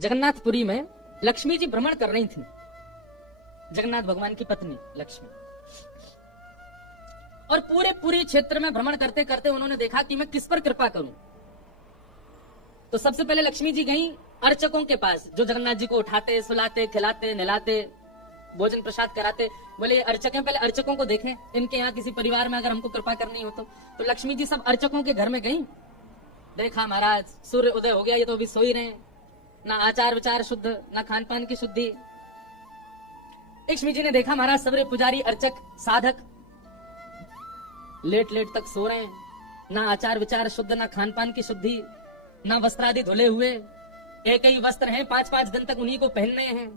जगन्नाथपुरी में लक्ष्मी जी भ्रमण कर रही थी, जगन्नाथ भगवान की पत्नी लक्ष्मी। और पूरे क्षेत्र में भ्रमण करते करते उन्होंने देखा कि मैं किस पर कृपा करूं। तो सबसे पहले लक्ष्मी जी गई अर्चकों के पास, जो जगन्नाथ जी को उठाते, सुलाते, खिलाते, नहलाते, भोजन प्रसाद कराते। बोले अर्चक हैं, पहले अर्चकों को देखें, इनके यहाँ किसी परिवार में अगर हमको कृपा करनी हो तो लक्ष्मी जी सब अर्चकों के घर में गई। देखा महाराज सूर्य उदय हो गया, ये तो अभी सो ही रहे, ना आचार विचार शुद्ध, ना खान पान की शुद्धि। लक्ष्मी जी ने देखा महाराज सबरे पुजारी, अर्चक, साधक लेट लेट तक सो रहे हैं, ना आचार विचार शुद्ध, ना खान पान की शुद्धि, ना वस्त्र आदि धुले हुए, एक ही वस्त्र हैं, 5-5 दिन तक उन्हीं को पहनने हैं।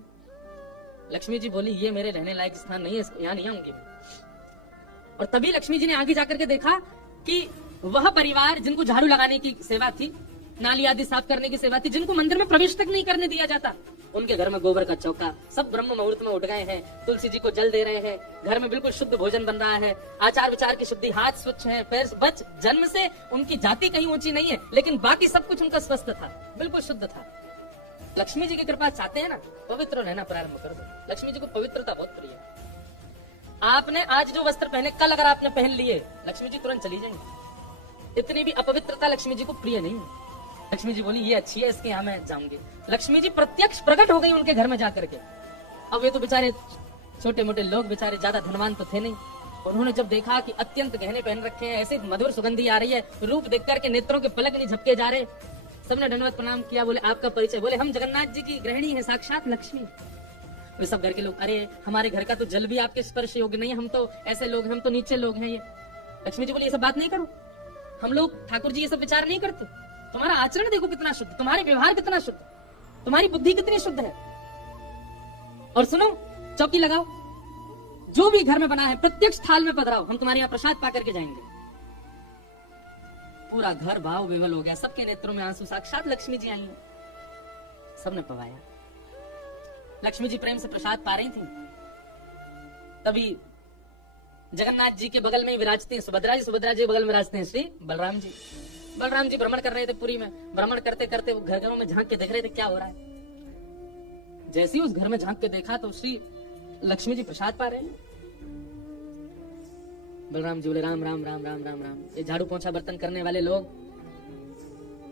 लक्ष्मी जी बोली ये मेरे रहने लायक स्थान नहीं है, यहाँ नहीं आऊंगी मैं। और तभी लक्ष्मी जी ने आगे जाकर के देखा कि वह परिवार जिनको झाड़ू लगाने की सेवा थी, नाली आदि साफ करने की सेवा थी, जिनको मंदिर में प्रवेश तक नहीं करने दिया जाता, उनके घर में गोबर का चौका, सब ब्रह्म मुहूर्त में उठ गए हैं, तुलसी जी को जल दे रहे हैं, घर में बिल्कुल शुद्ध भोजन बन रहा है, आचार विचार की शुद्धि, हाथ स्वच्छ हैं, पैर बच, जन्म से उनकी जाति कहीं ऊंची नहीं है, लेकिन बाकी सब कुछ उनका स्वस्थ था, बिल्कुल शुद्ध था। लक्ष्मी जी की कृपा चाहते हैं ना, पवित्र रहना प्रारंभ कर दो। लक्ष्मी जी को पवित्रता बहुत प्रिय है। आपने आज जो वस्त्र पहने, कल अगर आपने पहन लिए, लक्ष्मी जी तुरंत चली जाएंगी। इतनी भी अपवित्रता लक्ष्मी जी को प्रिय नहीं है। लक्ष्मी जी बोली ये अच्छी है, इसके यहाँ मैं जाऊंगी। लक्ष्मी जी प्रत्यक्ष प्रकट हो गई उनके घर में जाकर के। अब वे तो बेचारे छोटे मोटे लोग, बेचारे ज्यादा धनवान तो थे नहीं। उन्होंने जब देखा कि अत्यंत गहने पहन रखे हैं, ऐसे मधुर सुगंधी आ रही है, रूप देख करके नेत्रों के पलक नहीं झपके जा रहे, सबने दंडवत प्रणाम किया। बोले आपका परिचय? बोले हम जगन्नाथ जी की गृहिणी है, साक्षात लक्ष्मी। वे सब घर के लोग, अरे हमारे घर का तो जल भी आपके स्पर्श योग्य नहीं है, हम तो ऐसे लोग, हम तो नीचे लोग हैं। ये लक्ष्मी जी बोली ये सब बात नहीं करो, हम लोग ठाकुर जी ये सब विचार नहीं करते। तुम्हारा आचरण देखो कितना शुद्ध, तुम्हारे व्यवहार कितना शुद्ध, तुम्हारी बुद्धि कितनी शुद्ध है। और सुनो, चौकी लगाओ, जो भी घर में बना है प्रत्यक्ष थाल में पधराओ, हम तुम्हारे यहाँ प्रसाद पा करके जाएंगे। पूरा घर भाव विवल हो गया, सबके नेत्रों में आंसू, साक्षात लक्ष्मी जी आई हैं। सबने पवाया। लक्ष्मी जी प्रेम से प्रसाद पा रही थी, तभी जगन्नाथ जी के बगल में ही विराजते हैं सुभद्रा जी, सुभद्रा जी के बगल में विराजते हैं श्री बलराम जी। बलराम जी भ्रमण कर रहे थे पुरी में, भ्रमण करते करते वो घरों में झांक के देख रहे थे क्या हो रहा है। जैसे ही उस घर में झांक के देखा तो श्री लक्ष्मी जी प्रसाद पा रहे हैं। बलराम जी बोले राम राम राम राम राम राम, ये झाड़ू पोंछा बर्तन करने वाले लोग,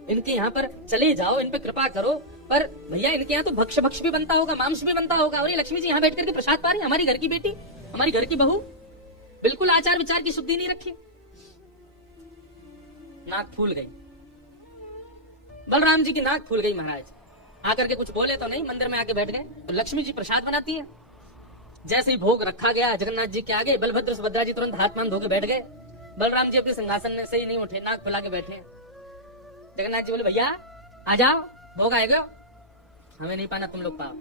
इनके यहाँ पर चले जाओ, इन पे कृपा करो। पर भैया इनके यहाँ तो भक्ष भी बनता होगा, मांस भी बनता होगा, और ये लक्ष्मी जी यहाँ बैठ करके प्रसाद पा रही है। हमारी घर की बेटी, हमारी घर की बहू, बिल्कुल आचार विचार की शुद्धि नहीं रखी। नाक फूल गई, बलराम जी की नाक फूल गई। महाराज आकर के कुछ बोले तो नहीं, मंदिर में आके बैठ गए। तो लक्ष्मी जी प्रसाद बनाती है। जैसे ही भोग रखा गया जगन्नाथ जी के आगे, बलभद्र सुभद्रा जी तुरंत हाथ पांव धो के बैठ गए। बलराम जी अपने सिंहासन से ही नहीं उठे, नाक फुला के बैठे। जगन्नाथ जी बोले भैया आ जाओ, भोग आएगा। हमें नहीं पाना, तुम लोग पाओ।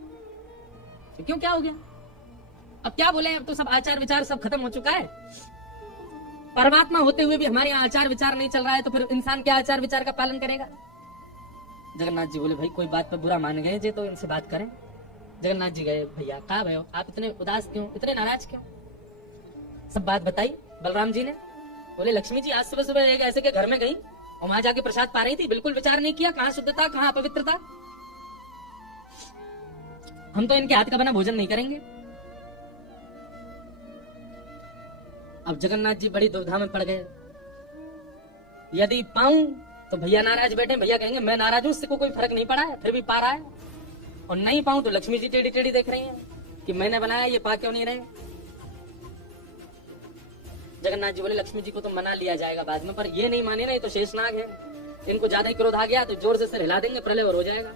तो क्यों, क्या हो गया? अब क्या बोले, अब तो सब आचार विचार सब खत्म हो चुका है। परमात्मा होते हुए भी हमारे यहाँ आचार विचार नहीं चल रहा है, तो फिर इंसान क्या आचार विचार का पालन करेगा? जगन्नाथ जी बोले भाई कोई बात पर बुरा मान गए जे, तो इनसे बात करें। जगन्नाथ जी गए, भैया कहा भयो, आप इतने उदास क्यों, इतने नाराज क्यों? सब बात बताई बलराम जी ने। बोले लक्ष्मी जी आज सुबह सुबह एक ऐसे के घर में गई और वहां जाके प्रसाद पा रही थी, बिल्कुल विचार नहीं किया, कहाँ शुद्धता कहाँ अपवित्रता। हम तो इनके हाथ का बना भोजन नहीं करेंगे। अब जगन्नाथ जी बड़ी दुविधा में पड़ गए। यदि पाऊं तो भैया नाराज बैठे, भैया कहेंगे मैं नाराज हूं, इससे को कोई फर्क नहीं पड़ा है, फिर भी पा रहा है। और नहीं पाऊं तो लक्ष्मी जी टेढ़ी टेढ़ी देख रही हैं कि मैंने बनाया, ये पा क्यों नहीं रहे। जगन्नाथ जी बोले लक्ष्मी जी को तो मना लिया जाएगा बाद में, पर ये नहीं माने ना, ये तो शेषनाग है, इनको ज्यादा ही क्रोध आ गया तो जोर से सिर हिला देंगे, प्रलय और हो जाएगा।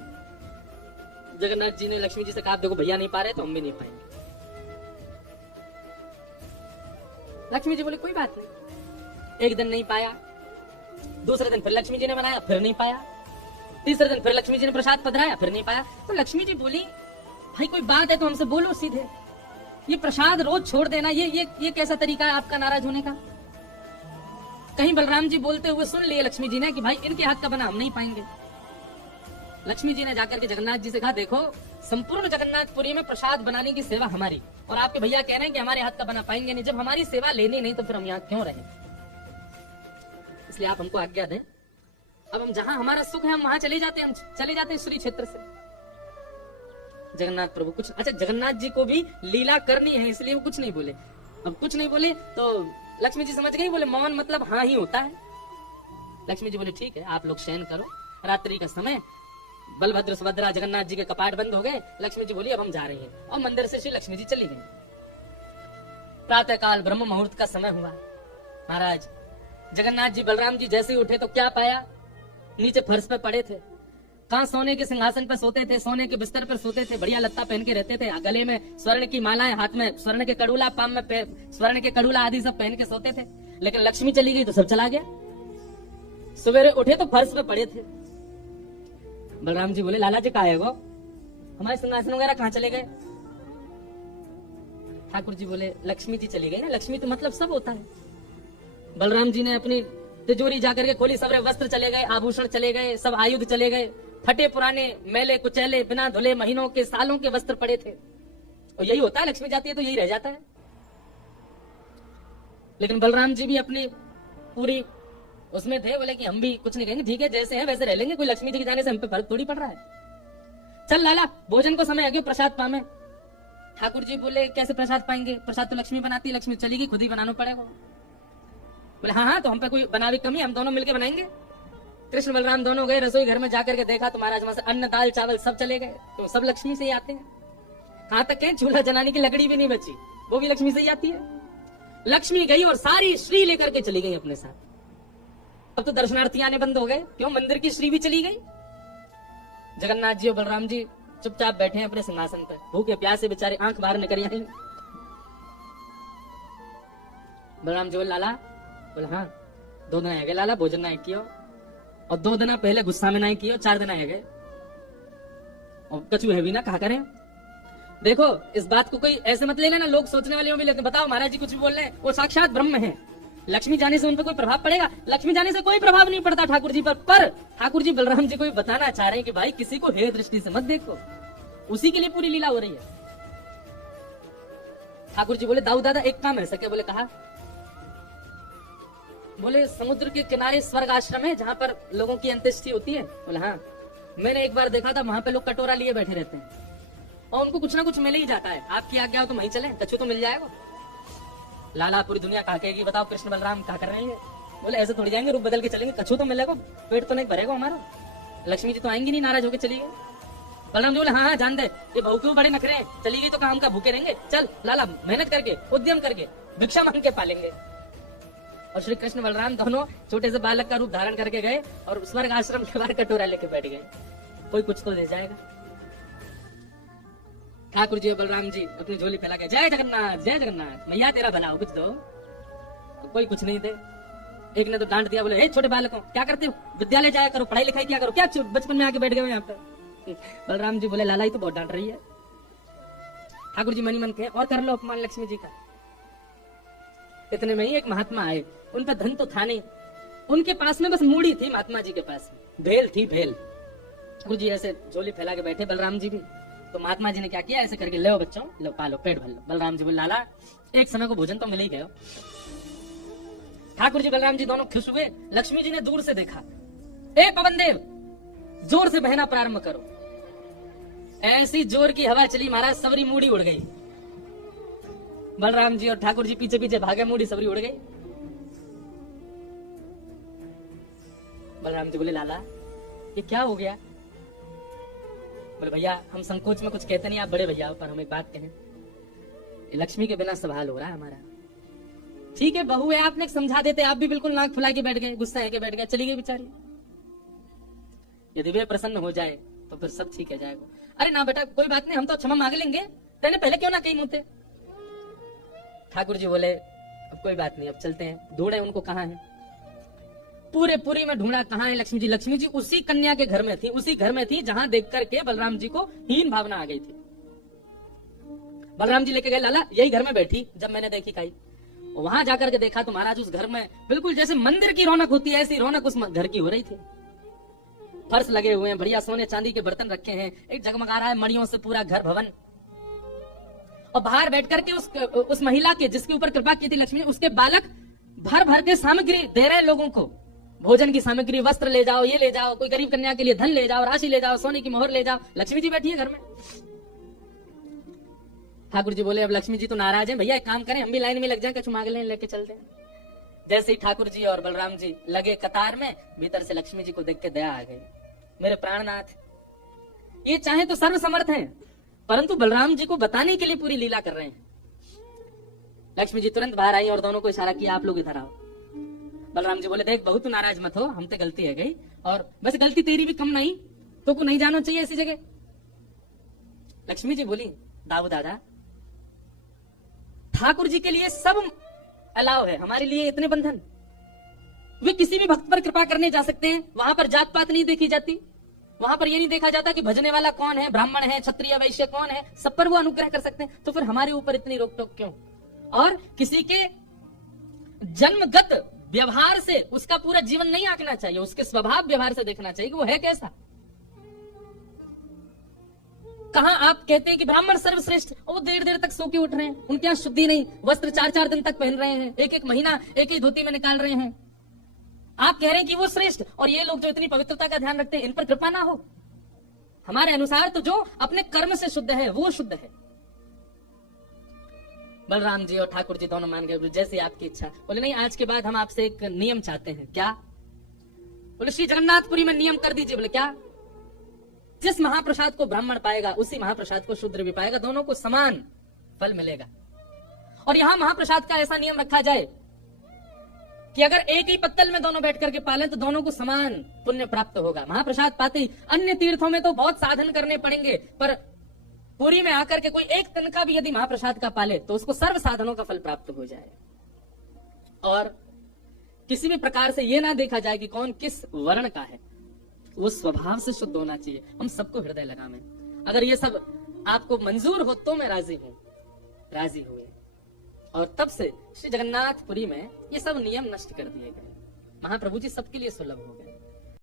जगन्नाथ जी ने लक्ष्मी जी से कहा देखो भैया नहीं पा रहे तो हम भी नहीं पाएंगे। लक्ष्मी जी बोले कोई बात नहीं। एक दिन नहीं पाया, दूसरे दिन फिर लक्ष्मी जी ने बनाया, फिर नहीं पाया, तीसरे दिन फिर लक्ष्मी जी ने प्रसाद पधराया, फिर नहीं पाया। तो लक्ष्मी जी बोली भाई कोई बात है तो हमसे बोलो सीधे, ये प्रसाद रोज छोड़ देना, ये कैसा तरीका है आपका नाराज होने का? कहीं बलराम जी बोलते हुए सुन लिए लक्ष्मी जी ने कि भाई इनके हाथ का बना हम नहीं पाएंगे। लक्ष्मी जी ने जाकर के जगन्नाथ जी से कहा देखो संपूर्ण जगन्नाथपुरी में प्रसाद बनाने की सेवा हमारी, और आपके भैया कह रहे हैं कि हमारे हाथ का बना पाएंगे नहीं। जब हमारी सेवा लेनी नहीं तो फिर हम यहाँ क्यों रहे? इसलिए आप हमको आज्ञा दें, अब हम जहां हमारा सुख है हम वहां चले जाते हैं, हम चले जाते हैं श्री क्षेत्र से। जगन्नाथ प्रभु कुछ, अच्छा जगन्नाथ जी को भी लीला करनी है इसलिए वो कुछ नहीं बोले। अब कुछ नहीं बोले तो लक्ष्मी जी समझ गई, बोले मौन मतलब हाँ ही होता है। लक्ष्मी जी बोले ठीक है आप लोग शयन करो, रात्रि का समय, बलभद्र सुभद्रा जगन्नाथ जी के कपाट बंद हो गए। लक्ष्मी जी बोली अब हम जा रहे हैं, और मंदिर से श्री लक्ष्मी जी चली गई। प्रातः काल ब्रह्म मुहूर्त का समय हुआ। महाराज जगन्नाथ जी बलराम जी जैसे ही उठे तो क्या पाया, नीचे फर्श पे पड़े थे। कहाँ सोने के सिंहासन पर सोते थे, सोने के बिस्तर पर सोते थे, बढ़िया लत्ता पहन के रहते थे, गले में स्वर्ण की मालाएं, हाथ में स्वर्ण के कड़ूला, पाम में स्वर्ण के कड़ूला आदि सब पहन के सोते थे। लेकिन लक्ष्मी चली गई तो सब चला गया। सवेरे उठे तो फर्श पे पड़े थे। बलराम जी बोले लाला जी कहाँ है वो, हमारे सिंहासन वगैरह कहाँ चले गए। ठाकुर जी बोले लक्ष्मी जी चली गई ना, लक्ष्मी तो मतलब सब होता है। बलराम जी ने अपनी तिजोरी जाकर के खोली, सारे वस्त्र चले गए, आभूषण चले गए, सब आयुध चले गए, फटे पुराने मैले कुचैले बिना धुले महीनों के सालों के वस्त्र पड़े थे। और यही होता है, लक्ष्मी जाती है तो यही रह जाता है। लेकिन बलराम जी भी अपनी पूरी उसमें थे, बोले कि हम भी कुछ नहीं कहेंगे, ठीक है जैसे हैं वैसे रह लेंगे, कोई लक्ष्मी जी के जाने से हम पे फर्क थोड़ी पड़ रहा है। चल लाला भोजन को समय आ गया, प्रसाद पावे। ठाकुर जी बोले कैसे प्रसाद पाएंगे, प्रसाद तो लक्ष्मी बनाती है, लक्ष्मी चली गई खुद ही बनाना पड़ेगा। बोले हाँ हाँ तो हम पे कोई बनावी कमी, हम दोनों मिलके बनाएंगे। कृष्ण बलराम दोनों गए रसोई घर में, जाकर के देखा तो महाराज वहां से अन्न दाल चावल सब चले गए। तो सब लक्ष्मी से ही आते हैं। कहां तक है, चूल्हा जलाने की लकड़ी भी नहीं बची, वो भी लक्ष्मी से ही आती है। लक्ष्मी गई और सारी श्री लेकर के चली गई अपने साथ। अब तो दर्शनार्थी आने बंद हो गए, क्यों, मंदिर की श्री भी चली गई। जगन्नाथ जी और बलराम जी चुपचाप बैठे हैं अपने सिंहासन पर, भूखे प्यासे बेचारे आंख बाहर निकल आई। बलराम जी बोले लाला, बोले हाँ 2 दिन है गए लाला, भोजन ना कियो, और 2 दिन पहले गुस्सा में ना कियो, 4 दिन है गए, और कछु है भी ना, कहा करें। देखो इस बात को कोई ऐसे मत लेना ना, लोग सोचने वाले भी लेते, बताओ महाराज जी कुछ भी बोल रहे हैं, वो साक्षात ब्रह्म है। लक्ष्मी जाने से उन पर कोई प्रभाव पड़ेगा, लक्ष्मी जाने से कोई प्रभाव नहीं पड़ता ठाकुर जी पर ठाकुर जी बलराम जी को भी बताना चाह रहे हैं कि भाई किसी को हेय दृष्टि से मत देखो, उसी के लिए पूरी लीला हो रही है। ठाकुर जी बोले दाऊ दादा एक काम है सके, बोले कहा, बोले समुद्र के किनारे स्वर्ग आश्रम है जहां पर लोगों की अंत्येष्टि होती है। बोले हाँ मैंने एक बार देखा था, वहां पे लोग कटोरा लिए बैठे रहते हैं और उनको कुछ ना कुछ मिल ही जाता है, आपकी आज्ञा हो तो वहीं चले, कछु तो मिल जाएगा। लाला पूरी दुनिया कहा कहेगी बताओ कृष्ण बलराम क्या कर रहे हैं। बोले ऐसे थोड़ी जाएंगे, रूप बदल के चलेंगे, कछु तो मिलेगा, पेट तो नहीं भरेगा हमारा, लक्ष्मी जी तो आएंगी नहीं, नाराज होकर चली गई। बलराम जी बोले हाँ हाँ जान दे, ये बहू क्यों बड़े नखरे हैं, चली गई तो काम का भूखे रहेंगे, चल लाला मेहनत करके उद्यम करके भिक्षा मांग के पालेंगे। और श्री कृष्ण बलराम दोनों छोटे से बालक का रूप धारण करके गए और स्वर्ग आश्रम के बाहर कटोरा लेके बैठ गए, कोई कुछ तो दे जाएगा। ठाकुर जी और बलराम जी अपनी झोली फैला के जय जगन्नाथ मैया तेरा भला हो, कुछ दो, तो कोई कुछ नहीं दे। एक ने तो डांट दिया, बोले हे छोटे बालकों क्या करते हो, विद्यालय जाया करो, पढ़ाई लिखाई क्या करो, क्या बचपन में आके बैठ गए हो यहाँ पे। बलराम जी बोले लाला ही तो बहुत डांट रही है। ठाकुर जी मनी मन कहे और कर लो अपमान लक्ष्मी जी का। इतने में ही एक महात्मा आए, उन पर धन तो था नहीं, उनके पास में बस मूड़ी थी, महात्मा जी के पास में भेल थी, भेल। ठाकुर जी ऐसे झोली फैला के बैठे, बलराम जी भी, तो महात्मा जी ने क्या किया, ऐसे करके लो बच्चों लो पालो पेट भर लो। बलराम जी बोले लाला एक समय को भोजन तो मिल ही गयो। ठाकुर जी बलराम जी दोनों खुश हुए। लक्ष्मी जी ने दूर से देखा, ए पवन देव जोर से बहना प्रारंभ करो। ऐसी जोर की हवा चली महाराज, सबरी मूड़ी उड़ गई। बलराम जी और ठाकुर जी पीछे पीछे भागे, मूड़ी सबरी उड़ गई। बलराम जी बोले लाला ये क्या हो गया। बोले भैया हम संकोच में कुछ कहते नहीं, आप बड़े भैया पर हम एक बात कहें, लक्ष्मी के बिना सवाल हो रहा है हमारा। ठीक है बहू है, आपने समझा देते, आप भी बिल्कुल नाक फुला के बैठ गए, गुस्सा है के बैठ गए, चली गई बेचारी। यदि वे प्रसन्न हो जाए तो फिर सब ठीक है जाएगा। अरे ना बेटा कोई बात नहीं, हम तो क्षमा मांग लेंगे, तेने पहले क्यों ना कही मुझे। ठाकुर जी बोले अब कोई बात नहीं, अब चलते हैं, ढूंढे उनको कहाँ है। पूरे पुरी में ढूंढा, कहाँ है लक्ष्मी जी। लक्ष्मी जी उसी कन्या के घर में थी, उसी घर में थी जहां देख करके बलराम जी को हीन भावना आ गई थी। बलराम जी लेके गए, लाला यही घर में बैठी जब मैंने देखी खाई। वहां जाकर के देखा तो महाराज उस घर में बिल्कुल जैसे मंदिर की रौनक होती है, ऐसी रौनक उस घर की हो रही थी। फर्श लगे हुए हैं, बढ़िया सोने चांदी के बर्तन रखे हैं, एक जगमगा रहा है मणियों से पूरा घर भवन। और बाहर बैठ करके उस महिला के जिसके ऊपर कृपा की थी लक्ष्मी ने, उसके बालक भर भर के सामग्री दे रहे लोगों को, भोजन की सामग्री, वस्त्र ले जाओ, ये ले जाओ, कोई गरीब कन्या के लिए धन ले जाओ, राशि ले जाओ, सोने की मोहर ले जाओ। लक्ष्मी जी बैठी है घर में। ठाकुर जी बोले अब लक्ष्मी जी तो नाराज हैं, भैया एक काम करें हम भी लाइन में लग जाएं, कछु मांग लें, लेके चलते हैं। जैसे ही ठाकुर जी और बलराम जी लगे कतार में, भीतर से लक्ष्मी जी को देख के दया आ गई। मेरे प्राणनाथ, ये चाहे तो सर्वसमर्थ हैं, परंतु बलराम जी को बताने के लिए पूरी लीला कर रहे हैं। लक्ष्मी जी तुरंत बाहर आई और दोनों को इशारा किया, आप लोग इधर आओ। बलराम जी बोले देख बहुत नाराज मत हो, हम तो गलती है गई, और बस गलती तेरी भी कम नहीं, तो को नहीं जाना चाहिए ऐसी जगह। लक्ष्मी जी बोली दाऊ दादा, ठाकुर जी के लिए सब अलाव है, हमारे लिए इतने बंधन। वे किसी भी भक्त पर कृपा करने जा सकते हैं, वहां पर जात पात नहीं देखी जाती, वहां पर ये नहीं देखा जाता कि भजने वाला कौन है, ब्राह्मण है, क्षत्रिय वैश्य कौन है, सब पर वो अनुग्रह कर सकते हैं। तो फिर हमारे ऊपर इतनी रोक टोक क्यों? और किसी के जन्मगत व्यवहार से उसका पूरा जीवन नहीं आंकना चाहिए, उसके स्वभाव व्यवहार से देखना चाहिए कि वो है कैसा। कहां आप कहते हैं कि ब्राह्मण सर्वश्रेष्ठ, वो देर देर तक सो के उठ रहे हैं, उनके यहां शुद्धि नहीं, वस्त्र 4-4 दिन तक पहन रहे हैं, एक एक महीना एक ही धोती में निकाल रहे हैं। आप कह रहे हैं कि वो श्रेष्ठ, और ये लोग जो इतनी पवित्रता का ध्यान रखते हैं, इन पर कृपा ना हो। हमारे अनुसार तो जो अपने कर्म से शुद्ध है वो शुद्ध है। बलराम जी और ठाकुर जी दोनों मान गए, जैसे आपकी इच्छा। बोले नहीं, आज के बाद हम आपसे एक नियम चाहते हैं। क्या? बोले श्री जगन्नाथपुरी में नियम कर दीजिए। बोले क्या? जिस महाप्रसाद को ब्राह्मण पाएगा उसी महाप्रसाद को शूद्र भी पाएगा, दोनों को समान फल मिलेगा। और यहां महाप्रसाद का ऐसा नियम रखा जाए कि अगर एक ही पत्तल में दोनों बैठ करके पालें तो दोनों को समान पुण्य प्राप्त होगा। महाप्रसाद पाते ही, अन्य तीर्थों में तो बहुत साधन करने पड़ेंगे, पर पुरी में आकर के कोई एक तन का भी यदि महाप्रसाद का पाले तो उसको सर्व साधनों का फल प्राप्त हो जाए। और किसी भी प्रकार से यह ना देखा जाए कि कौन किस वर्ण का है, वो स्वभाव से शुद्ध होना चाहिए। हम सबको हृदय लगावे। अगर ये सब आपको मंजूर हो तो मैं राजी हूं। राजी हुए, और तब से श्री जगन्नाथपुरी में ये सब नियम नष्ट कर दिए गए। महाप्रभु जी सबके लिए सुलभ हो गए।